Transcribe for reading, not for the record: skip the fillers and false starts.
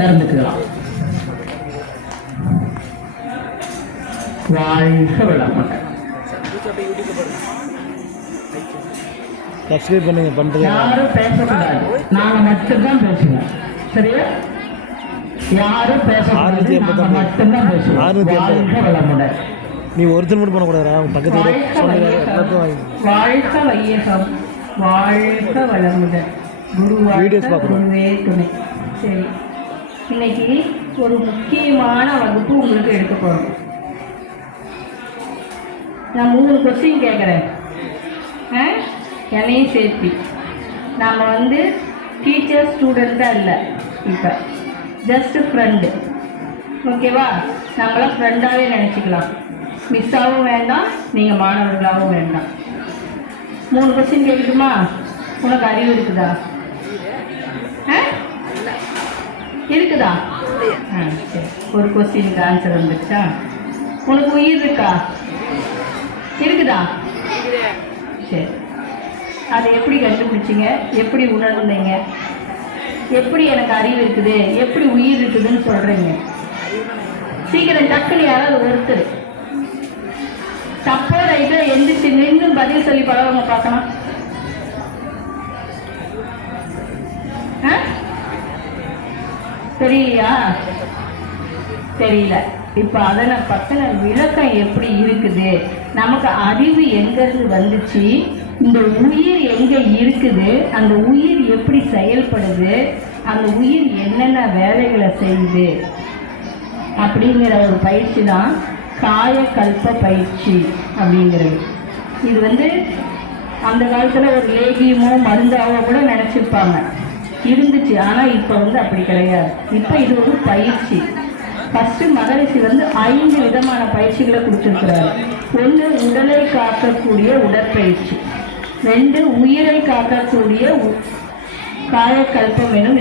திறந்துக்கலாம். வாழ்க வளமுடன். சப்ஸ்கிரைப் பண்ணுங்க. பண்ணுறது யாரும் பேசக்கூடாது, நாங்கள் மட்டும்தான் பேசுவோம். சரியா? யாரும் பேசக்கூடாது, நாங்கள் மட்டும்தான் பேசுவோம். வாழ்க வளமுடன். நீ ஒருத்தர் மட்டும் பண்ணக்கூடாதா? பக்கத்து வாழ்க வையகம், வாழ்க வளமுடன். குருவே துணை. சரி, இன்னைக்கு ஒரு முக்கியமான வகுப்பு உங்களுக்கு எடுக்க போகிறோம். நான் 3 கொஸ்டின் கேட்குறேன், என்னையும் சேர்த்து. நாம் டீச்சர் ஸ்டூடெண்ட்டாக இல்லை, இப்போ ஜஸ்ட்டு ஃப்ரெண்டு. ஓகேவா? நம்மளாம் ஃப்ரெண்டாகவே நினச்சிக்கலாம். மிஸ்ஸாகவும் வேண்டாம், நீங்கள் மாணவர்களாகவும் வேண்டாம். 3 கொஸ்டின் கேட்கட்டுமா? உனக்கு அறிவு இருக்குதா? இருக்குதா? சரி, ஒரு கொஸ்டினுக்கு ஆன்சர் வந்துடுச்சா? உனக்கு உயிர் இருக்கா? இருக்குதா? சரி, அதை எப்படி கண்டுபிடிச்சிங்க? எப்படி உணர்ந்தீங்க? எப்படி எனக்கு அறிவு இருக்குது, எப்படி உயிர் இருக்குதுன்னு சொல்கிறீங்க? சீக்கிரம் டக்குனு யாராவது ஒருத்தர் தப்போ ரைட்டோ எந்திரிச்சு நின்று பதில் சொல்லி பழவங்க பார்க்கலாம். தெரியலையா? தெரியல. இப்போ அதனை பற்றின விளக்கம் எப்படி இருக்குது, நமக்கு அறிவு எங்கேருந்து வந்துச்சு, இந்த உயிர் எங்கே இருக்குது, அந்த உயிர் எப்படி செயல்படுது, அந்த உயிர் என்னென்ன வேலைகளை செய்யுது அப்படிங்கிற ஒரு பயிற்சி தான் காயக்கல்ப பயிற்சி அப்படிங்கிறது. இது அந்த காலத்தில் ஒரு லேகியமோ மருந்தாவோ கூட நினச்சிருப்பாங்க, இருந்துச்சு. ஆனால் இப்போ அப்படி கிடையாது. இப்போ இது ஒரு பயிற்சி. ஃபஸ்ட்டு மகரிஷி 5 விதமான பயிற்சிகளை கொடுத்துருக்கிறாரு. 1, உடலை காக்கக்கூடிய உடற்பயிற்சி. 2, உயிரை காக்கக்கூடிய காயக்கல்பம் எனும்